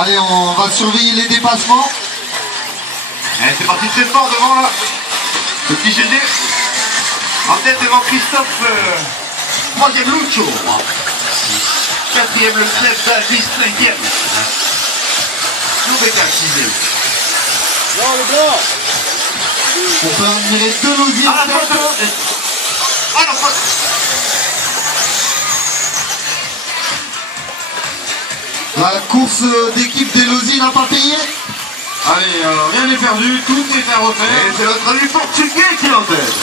Allez, on va surveiller les dépassements. Allez, c'est parti très fort devant là. Le petit GG. En tête devant Christophe. Troisième Lucho. Quatrième le chef d'Alvis, cinquième. Loubeka, sixième. Non, le blanc. On peut admirer deux losiers. Ah non, faute. La course d'équipe des Losiers n'a pas payé. Allez, rien n'est perdu, tout est à refaire. Et c'est notre ami portugais qui est en tête.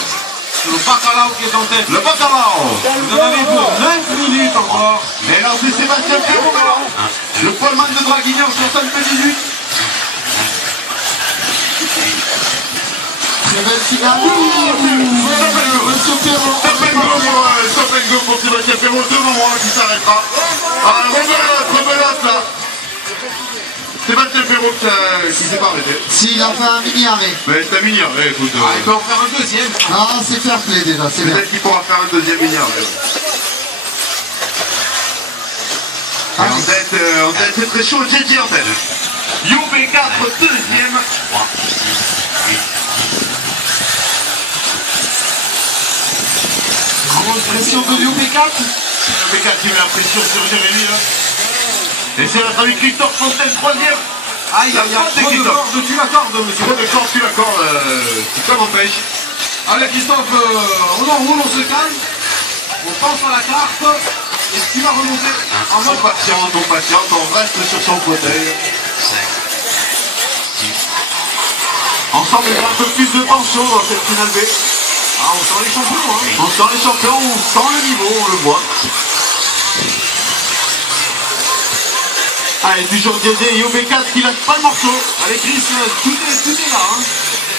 C'est le Bacalao qui est en tête. Le Bacalao. Vous en avez pour 9 minutes encore. Et alors c'est Sébastien Ferro. Le poleman de Draguignan sur 5 minutes. Très belle finale. Monsieur Ferrand. Stop and go pour Sébastien Ferro devant moi qui s'arrêtera. Ah, rebelote là. Sébastien Ferro qui s'est pas arrêté. S'il a fait un mini arrêt. Mais c'est un mini arrêt, écoute. Il peut en faire un deuxième. Ah, c'est fair play déjà, c'est bien. Peut-être qu'il pourra faire un deuxième mini arrêt. En tête, c'est très chaud, JJ en tête. UB4 deuxième. Grosse pression de UB4. UB4 qui met la pression sur Jérémy là. Et c'est notre ami Christophe Fontaine troisième. Ah, il y a trop de cordes, tu l'accordes, monsieur. Trop de cordes, tu l'accordes. C'est comme en pêche. Allez, Christophe, on enroule, on se calme. On pense à la carte. Et tu vas remonter. On patiente, on reste sur son fauteuil. Ensemble, il y a un peu plus de tension dans cette finale B. Ah, on sent les champions, hein. On sent les champions, on sent le niveau, on le voit. Allez, toujours JJ, UB4 qui lâche pas le morceau. Allez, Chris, tout est là, hein.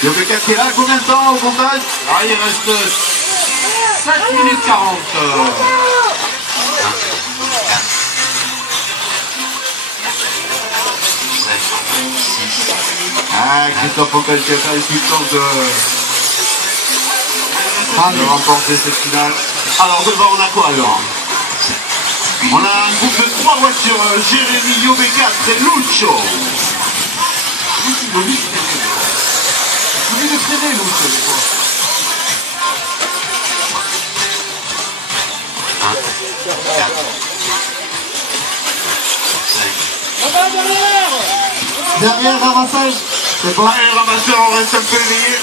UB4 qui est là, combien de temps au montage? Ah, il reste 7 minutes 40. Ah, Christophe Fontaine qui a fait une chance de remporter cette finale. Alors devant on a quoi alors? On a un groupe de 3 voitures, Jérémy, UB4 et Lucho. J'ai envie de traîner, Lucho, des fois. Derrière, ramassage. C'est bon. Allez, le ramasseur, on reste un peu éveillé.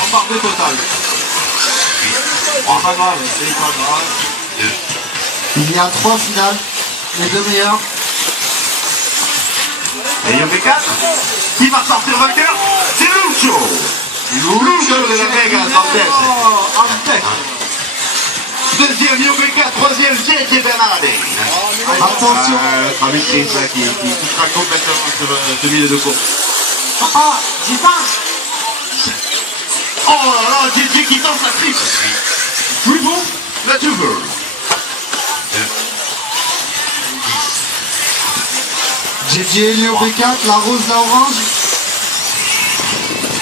En barre de total. Pas grave, c'est pas grave. Il y a 3 finales. Les deux meilleurs. Et UB4 qui va sortir vainqueur? C'est Lucho. Lucho de la Vegas en tête. En tête. Deuxième UB4, troisième JJ Bernardi. Attention. Notre ami Chris là, qui sera complètement sur ce milieu de course. Ah, j'y passe. Oh là là, JJ qui tente sa triple. Triple, la tuber. JJ et UB4, la rose, la orange.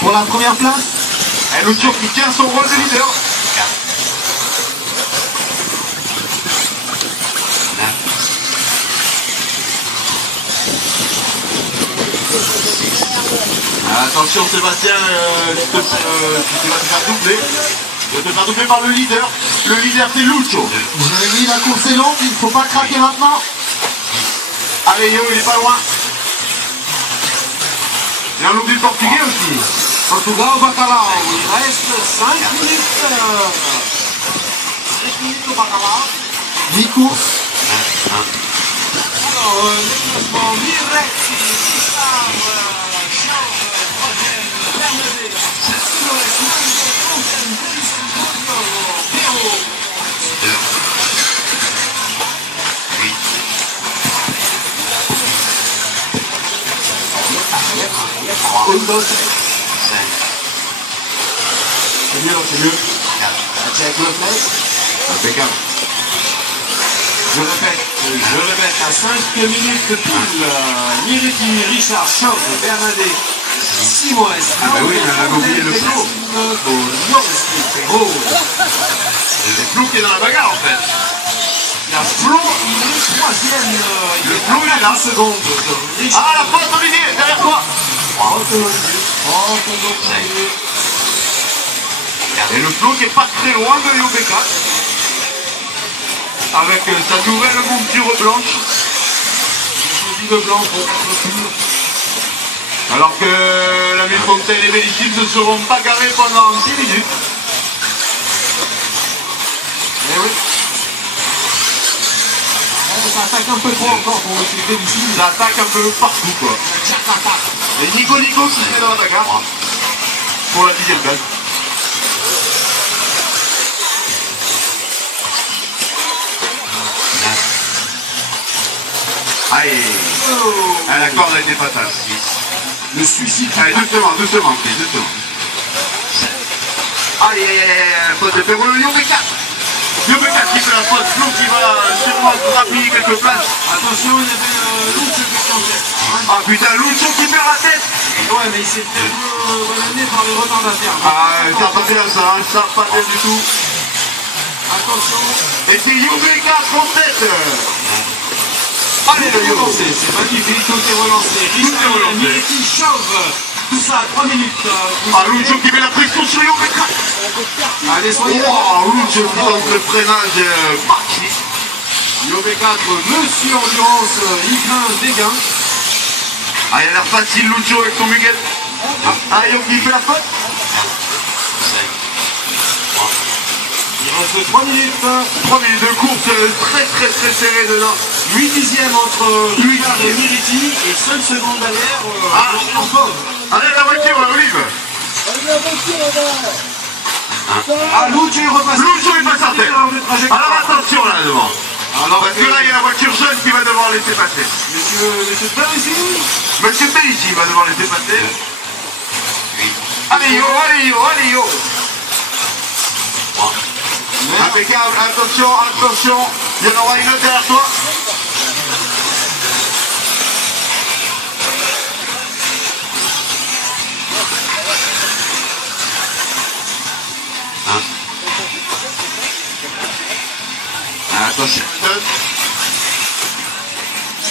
Pour la première place. Et Lucho qui tient son rôle de leader. Attention Sébastien, tu vas te faire doubler. Tu vas te faire doubler par le leader. Le leader c'est Lucho. Jérémy, la course est longue, il ne faut pas craquer maintenant. Allez Yo, il est pas loin. Et on oublie le portugais aussi. Portugal, Bacalao. Il reste 5 minutes. 5 minutes au Bacalao. 10 courses. Alors, déplacement Miretti, Guitare, Charles, troisième, Bernadette, Silhouette, Fontaine, Ferro, C'est mieux. check le place. Impeccable. Je répète, à 5 minutes pile, Miretti, Richard, Charles, Bernadette, Simoes. Ah bah oui, on avait oublié le flot. C'est Flo qui est dans la bagarre en fait. La Flo, il est troisième. Le Flo, il est là. Seconde. Ah, la faute, Olivier, derrière toi. Et le Flo qui est pas très loin de YoB4. Avec sa nouvelle monture blanche. De blanc pour Alors que la Fontaine et Bellichine ne seront pas garés pendant 6 minutes. Eh oui. Ça attaque un peu trop encore pour essayer Bellichine. Ça attaque un peu partout quoi. Et Nico qui se met dans la bagarre. Pour la 10e place. Aïe. Ah, la corde a été fatale. Le suicide. Allez, doucement. Allez, faute de Perrault, YoB4. YoB4 qui fait la faute, Flo qui va sûrement grappiller quelques places. Attention, il y avait Lucho qui est en tête. Ah putain, Lucho qui perd la tête. Ouais, mais il s'est fait banané par les retardataires. Ah, ça pas bien ça, ça pas bien du tout. Attention. Et c'est YoB4 en tête. Allez, le Yo. C'est magnifique, tout est relancé. Richard Miretti chauffe. Tout ça à 3 minutes. Ah, Lucho qui met la pression sur YoB4. Allez, soyez là. Oh, Lucho qui tente le freinage parti. YoB4, Monsieur Endurance, il craint des gains. Ah, il a l'air facile, Lucho avec son Miguel. Ah, Yo qui fait la faute. Il reste 3 minutes. 3 minutes de course très serré dedans. 8 dixièmes entre Richard et Miretti et 5 secondes derrière. Encore. Allez, la voiture, Olive. Ah, Lucho est repassé. Lucho est passé en tête. Alors attention là devant. Alors, Parce que là, il y a la voiture jaune qui va devoir laisser passer. Monsieur Bellici. Monsieur Bellici va devoir laisser passer. Allez, Yo. Impeccable, attention. Il y en aura une autre derrière toi. Attention.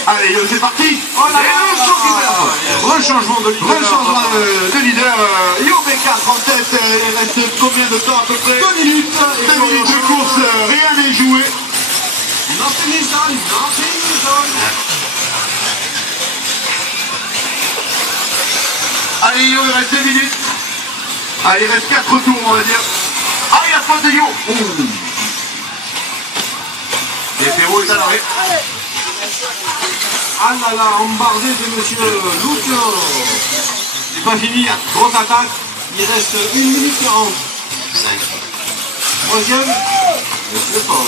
Allez, Yo, c'est parti. Oh là là. Rechangement de leader. YoB4 en tête. Il reste combien de temps à peu près? 2 minutes. 2 minutes de course, rien n'est joué. Nothing is done. Allez, Yo, il reste 2 minutes. Allez, il reste 4 tours, on va dire. Ah, il y a faute de Yo. Et Perrault est à l'arrêt. Ah là là, embardé de Monsieur Lucho. C'est pas fini, grosse attaque. Il reste 1 minute 40. Troisième. C'est fort.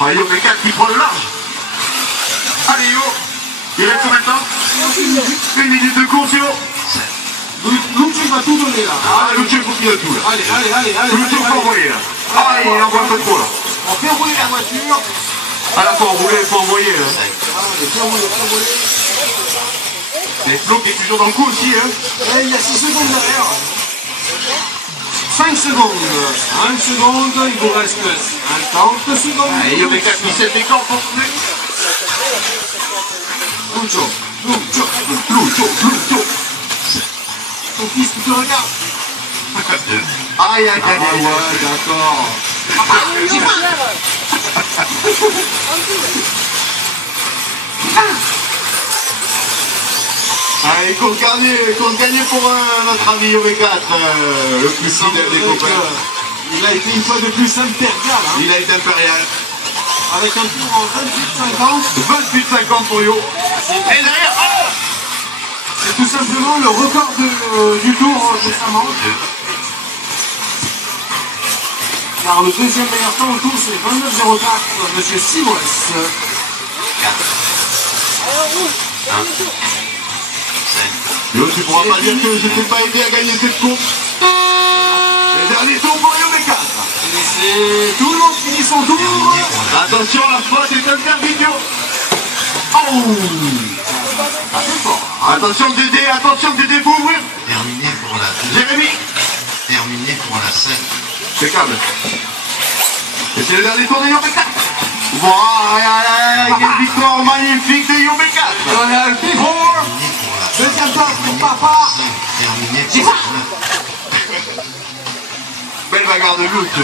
Ah, YoB4 qui prend le large. Allez, Yo. Il reste combien de temps? 1 minute de course, Yo. Lucho va tout donner là. Ah, Lucho, il faut qu'il a tout là. Allez. Lucho, il faut envoyer là. Ah, il envoie un peu trop là. On fait rouler la voiture. Ah là, faut enrouler, faut envoyer là. Et Flo qui est toujours dans le coup aussi, hein. Et il y a 6 secondes derrière. 5 secondes. 1 seconde, il vous reste 50 secondes. Et YoB4 qui s'est des corps pour tourner. Lucho. Ton fils qui te regarde. Aïe, Ah ouais, d'accord. Allez, compte gagné pour notre ami YoB4, le plus fidèle des copains. Il a été une fois de plus impérial. Hein, Il a été impérial. avec un tour en 28,50. 28,50 pour Yo. Et derrière, C'est tout simplement le record du tour récemment. Car le deuxième meilleur temps au tour, c'est 29,04, Monsieur Simoes. Yo, tu pourras pas dire que je t'ai pas aidé à gagner cette course. Le dernier tour pour YoB4. Tout le monde finit son tour. Attention, la faute est intervidéo. Oh, attention Dédé, faut ouvrir. Terminé pour la 2. Jérémy, Terminé pour la 7. impeccable. Et c'est le dernier tour de Yomeka. Voilà, quelle victoire magnifique de Yomeka. On a le P4. Terminé pour la 5. Deuxième tour pour papa. Terminé pour la 9. Belle bagarre de lutte.